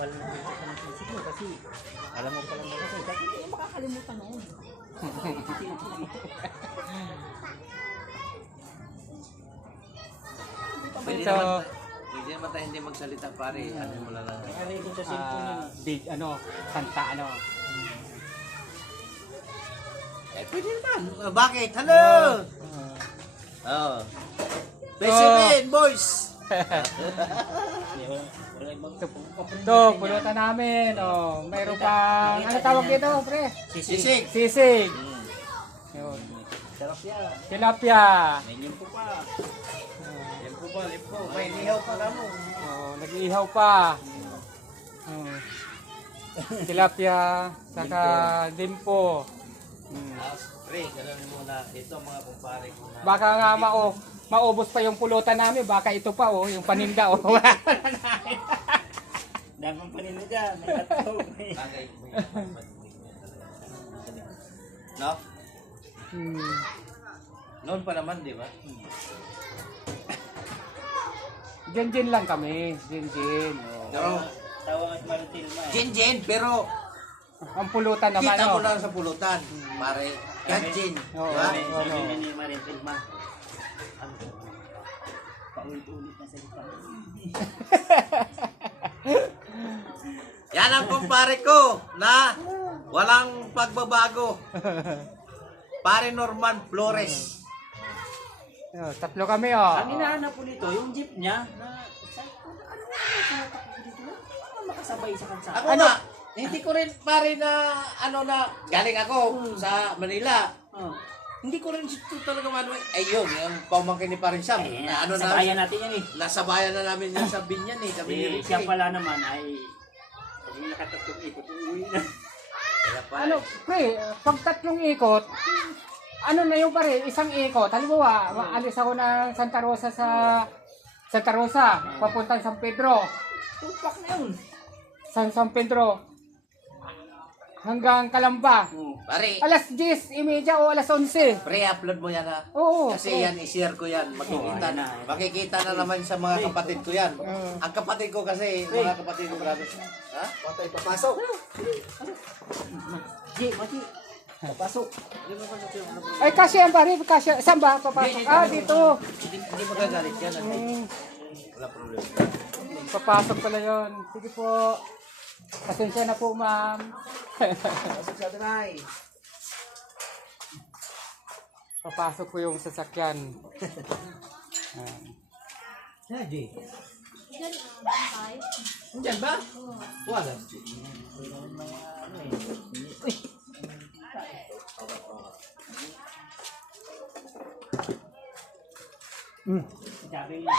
Kalimutan ka ng isip mo kasi alam mo palang kasi hindi mo makakalimutan noon. Pwede naman tayo hindi magsalita pare. Ano mo lang lang. Ano yung sa cellphone yun? Big kanta Pwede naman. Bakit? Hello! Oh. Basic boys! Ito, pulutan namin. Oh, mayroon pang, ano tawag dito, pre? Sisig! Sisig. Yun. Sarap yan. Tilapia. May nyempo pa. Limpo. May nihaw pa na mo. Oh, nag-iihaw pa. Oh. Tilapia, saka limpo. Pre, ganun muna. Ito mga kumpare ko na. Baka nga maubos pa yung pulutan namin, baka ito pa yung paninda Damang panino dyan. May katog. Bagay. No? Noon pa naman, di ba? Gin lang kami, gin. Pero, Tawag at marutil ma. Jin, pero Ang pulutan naman, kita mo lang sa pulutan. Pare, Jin. Oo. Diba? Sabi ni marutil ma. Paulit-ulit na salita. Yan ang kumpare ko na walang pagbabago. Pare Norman Flores. Tatlo kami, oh. Ang hinahanap po nito, yung jeep niya, na ano makasabay sa kansa. Ako nga, hindi ko rin pare na galing ako sa Manila. Oh. Hindi ko rin ito talaga ayun, yung pamangkin ni Parin Sam. Na sabayan natin yan eh. nasabayan na namin yan sa Binyan eh. Sabi ni Ricky. Siya pala naman ay pag nakatatlong ikot, uuwi na. Kaya pare. Ano, pre, pag tatlong ikot, ano na yung pare, isang ikot. Halimbawa, maalis ako ng Santa Rosa, papuntang San Pedro. Tupak na yun. San Pedro, hanggang Calamba. Pare, Alas 10:30 o alas 11. pre-upload mo yan ha. Oo. Kasi yan, i-share ko yan. Makikita na naman sa mga kapatid ko yan. Ang kapatid ko kasi, mga kapatid ko grabe. Ha? Patay papasok. Mati. Papasok. Ay, kasi yan pare, kasi, saan ba papasok? Dito. Hindi magagalit yan. Wala problema. Papasok pala yun. Sige po. Pasensya na po, ma'am. Pasok sa tunay. Papasok ko yung sasakyan. Jadi. Diyan ba? Wala. Sabi niya.